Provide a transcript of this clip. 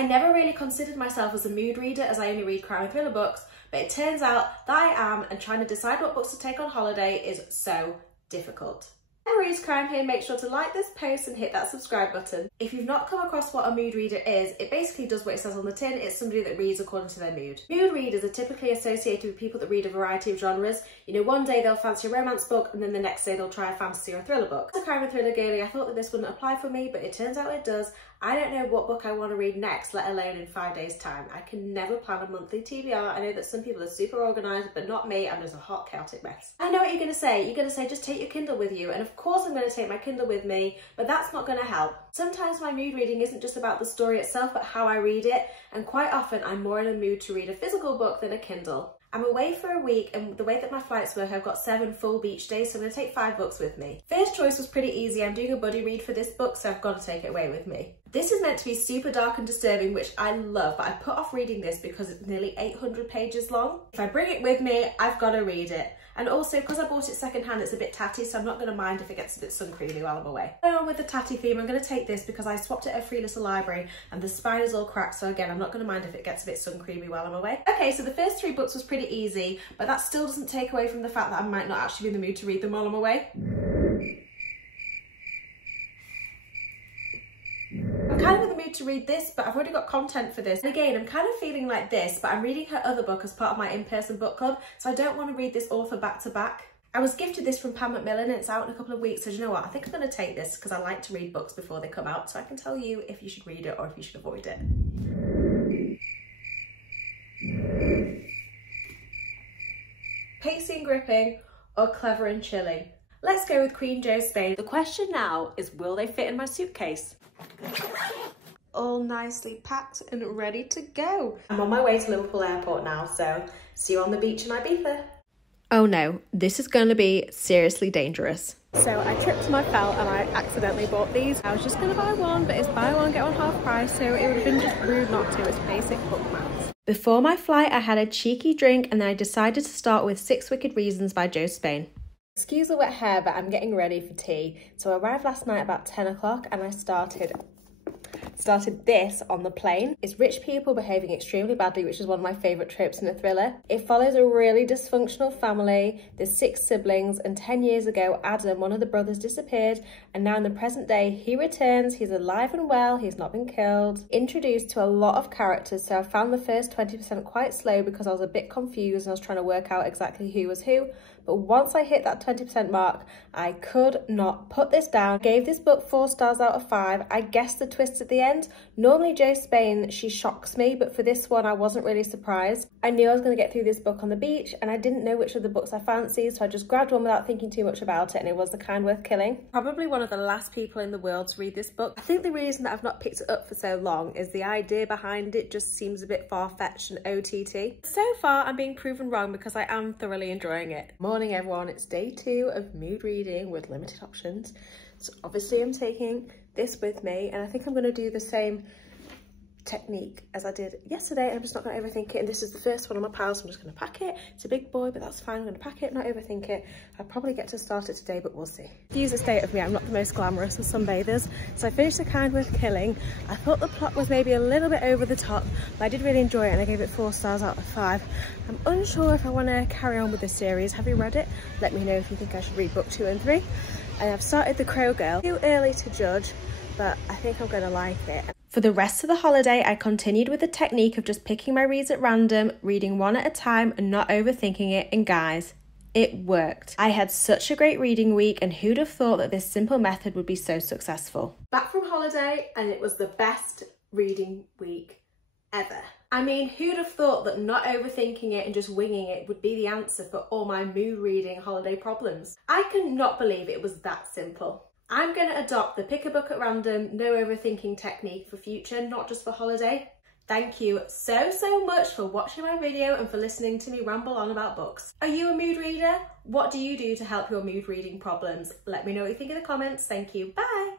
I never really considered myself as a mood reader as I only read crime and thriller books, but it turns out that I am, and trying to decide what books to take on holiday is so difficult. Whoever reads crime here, make sure to like this post and hit that subscribe button. If you've not come across what a mood reader is, it basically does what it says on the tin. It's somebody that reads according to their mood. Mood readers are typically associated with people that read a variety of genres. You know, one day they'll fancy a romance book and then the next day they'll try a fantasy or a thriller book. As a crime and thriller girly, I thought that this wouldn't apply for me, but it turns out it does. I don't know what book I want to read next, let alone in 5 days' time. I can never plan a monthly TBR. I know that some people are super organised, but not me. I'm just a hot, chaotic mess. I know what you're going to say. You're going to say, just take your Kindle with you. And of course I'm going to take my Kindle with me, but that's not going to help. Sometimes my mood reading isn't just about the story itself, but how I read it. And quite often I'm more in a mood to read a physical book than a Kindle. I'm away for a week, and the way that my flights work, I've got 7 full beach days, so I'm going to take 5 books with me. First choice was pretty easy. I'm doing a buddy read for this book, so I've got to take it away with me. This is meant to be super dark and disturbing, which I love, but I put off reading this because it's nearly 800 pages long. If I bring it with me, I've got to read it. And also, because I bought it secondhand, it's a bit tatty, so I'm not going to mind if it gets a bit sun creamy while I'm away. Going on with the tatty theme, I'm going to take this because I swapped it at Free Little Library and the spine is all cracked, so again, I'm not going to mind if it gets a bit sun creamy while I'm away. Okay, so the first 3 books was pretty easy, but that still doesn't take away from the fact that I might not actually be in the mood to read them while I'm away. I'm kind of in the mood to read this, but I've already got content for this. And again, I'm kind of feeling like this, but I'm reading her other book as part of my in-person book club, so I don't want to read this author back to back. I was gifted this from Pam Macmillan and it's out in a couple of weeks, so do you know what? I think I'm going to take this because I like to read books before they come out, so I can tell you if you should read it or if you should avoid it. Pacey and gripping or clever and chilling? Let's go with Queen Josephine. The question now is, will they fit in my suitcase? All nicely packed and ready to go. I'm on my way to Liverpool Airport now, so see you on the beach in Ibiza. Oh no, this is going to be seriously dangerous. So I tripped to my felt and I accidentally bought these. I was just going to buy one, but it's buy one get one half price, so it would have been just rude not to. It's basic bookmarks. Before my flight, I had a cheeky drink and then I decided to start with 6 Wicked Reasons by Josephine. Excuse the wet hair, but I'm getting ready for tea. So I arrived last night about 10 o'clock and I started this on the plane. It's rich people behaving extremely badly, which is one of my favourite tropes in a thriller. It follows a really dysfunctional family. There's 6 siblings, and 10 years ago, Adam, one of the brothers, disappeared, and now in the present day, he returns. He's alive and well. He's not been killed. Introduced to a lot of characters, so I found the first 20% quite slow because I was a bit confused and I was trying to work out exactly who was who. But once I hit that 20% mark, I could not put this down. Gave this book 4 stars out of 5. I guessed the twist at the end. Normally Josephine, she shocks me, but for this one, I wasn't really surprised. I knew I was going to get through this book on the beach, and I didn't know which of the books I fancied, so I just grabbed one without thinking too much about it, and it was The Kind Worth Killing. Probably one of the last people in the world to read this book. I think the reason that I've not picked it up for so long is the idea behind it just seems a bit far-fetched and OTT. So far, I'm being proven wrong because I am thoroughly enjoying it. Morning everyone, it's day 2 of mood reading with limited options. So obviously I'm taking this with me, and I think I'm going to do the same technique as I did yesterday. I'm just not going to overthink it, and this is the first one on my pile, so I'm just going to pack it. It's a big boy, but that's fine. I'm going to pack it, not overthink it. I'll probably get to start it today, but we'll see. Excuse the state of me, I'm not the most glamorous of sunbathers. So I finished The Kind Worth Killing. I thought the plot was maybe a little bit over the top, but I did really enjoy it and I gave it 4 stars out of 5. I'm unsure if I want to carry on with this series. Have you read it? Let me know if you think I should read book 2 and 3. And I've started The Crow Girl. Too early to judge, but I think I'm going to like it. For the rest of the holiday, I continued with the technique of just picking my reads at random, reading one at a time and not overthinking it, and guys, it worked. I had such a great reading week, and who'd have thought that this simple method would be so successful. Back from holiday, and it was the best reading week ever. I mean, who'd have thought that not overthinking it and just winging it would be the answer for all my mood reading holiday problems? I cannot believe it was that simple. I'm going to adopt the pick a book at random, no overthinking technique for future, not just for holiday. Thank you so much for watching my video and for listening to me ramble on about books. Are you a mood reader? What do you do to help your mood reading problems? Let me know what you think in the comments. Thank you. Bye.